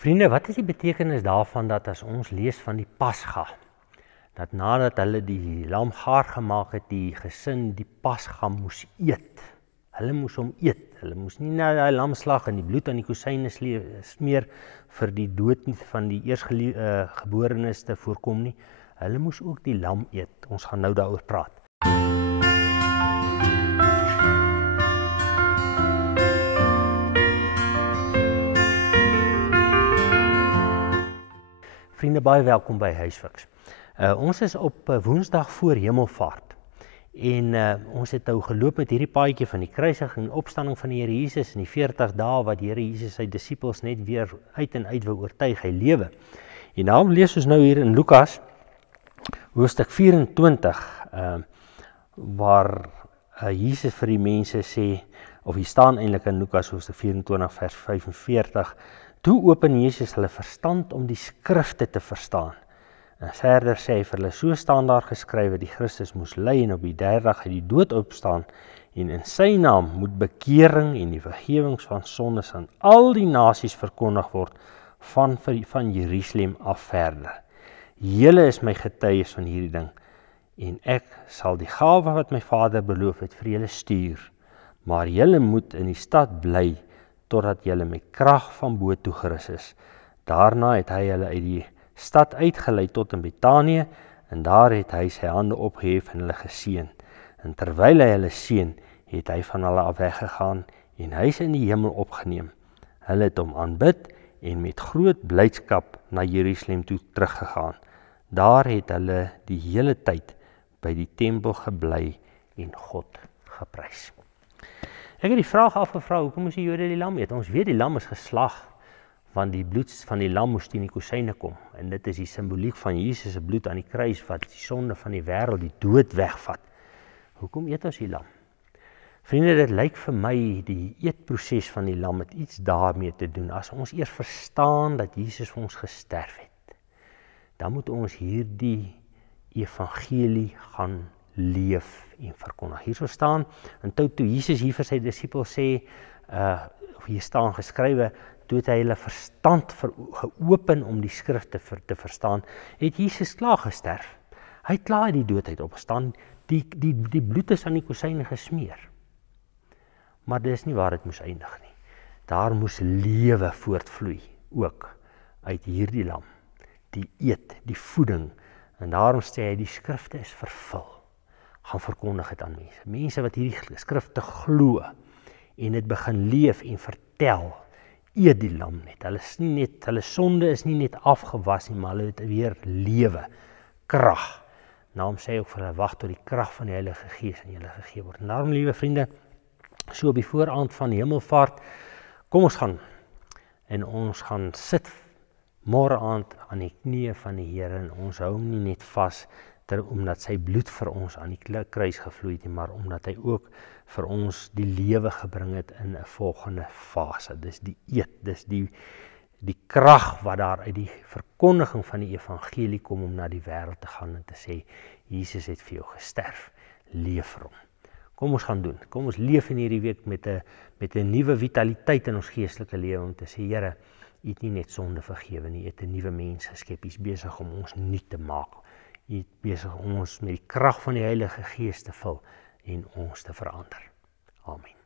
Vriende, wat is die betekenis daarvan dat as ons lees van die Pasga, dat nadat hulle die lam gaar gemaak het, die gesin die Pasga moes eet. Hulle moes hom eet. Hulle moes nie na die lamslag en die bloed aan die kosyne smeer vir die dood van die eersgeborenes te voorkom nie. Hulle moes ook die lam eet. Ons gaan nou daaroor praat. Vriende, baie welkom by Huisfiks. Ons is op Woensdag voor Hemelvaart en ons het nou geloop met hierdie paadjie van die kruisiging en opstanding van die Here Jesus in die 40 dae wat die Here Jesus sy disippels net weer uit en uit wil oortuig hy lewe. En daarom lees ons nou hier in Lukas hoofstuk 24 waar Jesus vir die mense sê, of hier staan eintlik in Lukas hoofstuk 24 vers 45, toe open Jesus hulle verstand om die skrifte te verstaan. En verder sê hy vir hulle, so staan daar geskrywe, die Christus moes ly en op die derde dag uit die dood opstaan, en in sy naam moet bekering en die vergewings van sondes aan al die nasies verkondig word, van Jerusalem af verder. Julle is my getuies van hierdie ding, en ek sal die gawe wat my Vader beloof het vir julle stuur, maar julle moet in die stad bly, totdat julle met krag van bo toegerus is. Daarna het hy hulle uit die stad uitgelei tot in Betanië, en daar het hy sy hande opgehef en hulle geseën. En terwyl hy hulle seën, het hy van hulle af weggegaan, en hy is in die hemel opgeneem. Hulle het hom aanbid, en met groot blydskap na Jerusalem toe teruggegaan. Daar het hulle die hele tyd by die tempel gebly en God geprys. Ek het die vraag afgevra, hoekom moes die Jode die lam eet? Ons weet die lam is geslag, want die bloed van die lam moes teen die kosyne kom. En dit is die simboliek van Jesus se bloed aan die kruis, wat die sonde van die wêreld, die dood wegvat. Hoekom eet ons die lam? Vriende, dit lyk vir my, die eetproses van die lam het iets daarmee te doen. As ons eers verstaan dat Jesus vir ons gesterf het, dan moet ons hierdie evangelie gaan leef en verkondig. Hier so staan, en toe Jesus hier vir sy disippels sê, of hier staan geskrywe, toe het hy hulle verstand geopen om die skrifte te verstaan, het Jesus klaar gesterf. Hy het klaar die doodheid opgestaan, die bloed is aan die kosyne gesmeer. Maar dit is nie waar dit moes eindig nie. Daar moes lewe voortvloei, ook uit hierdie lam, die eet, die voeding, en daarom sê hy, die skrifte is vervul. Gaan verkondig het aan mense. Mense wat hierdie skrifte glo en dit begin leef en vertel, eet die lam net. Hulle sonde is nie net afgewas nie, maar hulle het weer lewe, krag. Daarom sê hy ook vir hulle, wag tot die krag van die Heilige Gees aan julle gegee word. En daarom, liewe vriende, so op die vooraand van Hemelvaart, kom ons gaan en ons gaan sit môre aand aan die knieë van die Here en ons hou hom nie net vas omdat sy bloed vir ons aan die kruis gevloei het, maar omdat hy ook vir ons die lewe gebring het in 'n volgende fase. Dis die eet, dis die krag wat daar uit die verkondiging van die evangelie kom om na die wêreld te gaan en te sê, Jesus het vir jou gesterf, leef vir hom. Kom ons gaan doen, kom ons leef in hierdie week met 'n nuwe vitaliteit in ons geestelike lewe om te sê, Here, U het nie net sonde vergewe nie, U het 'n nuwe mens geskep, U is besig om ons nuut te maak. U is besig om ons met die krag van die Heilige Gees te vul en ons te verander. Amen.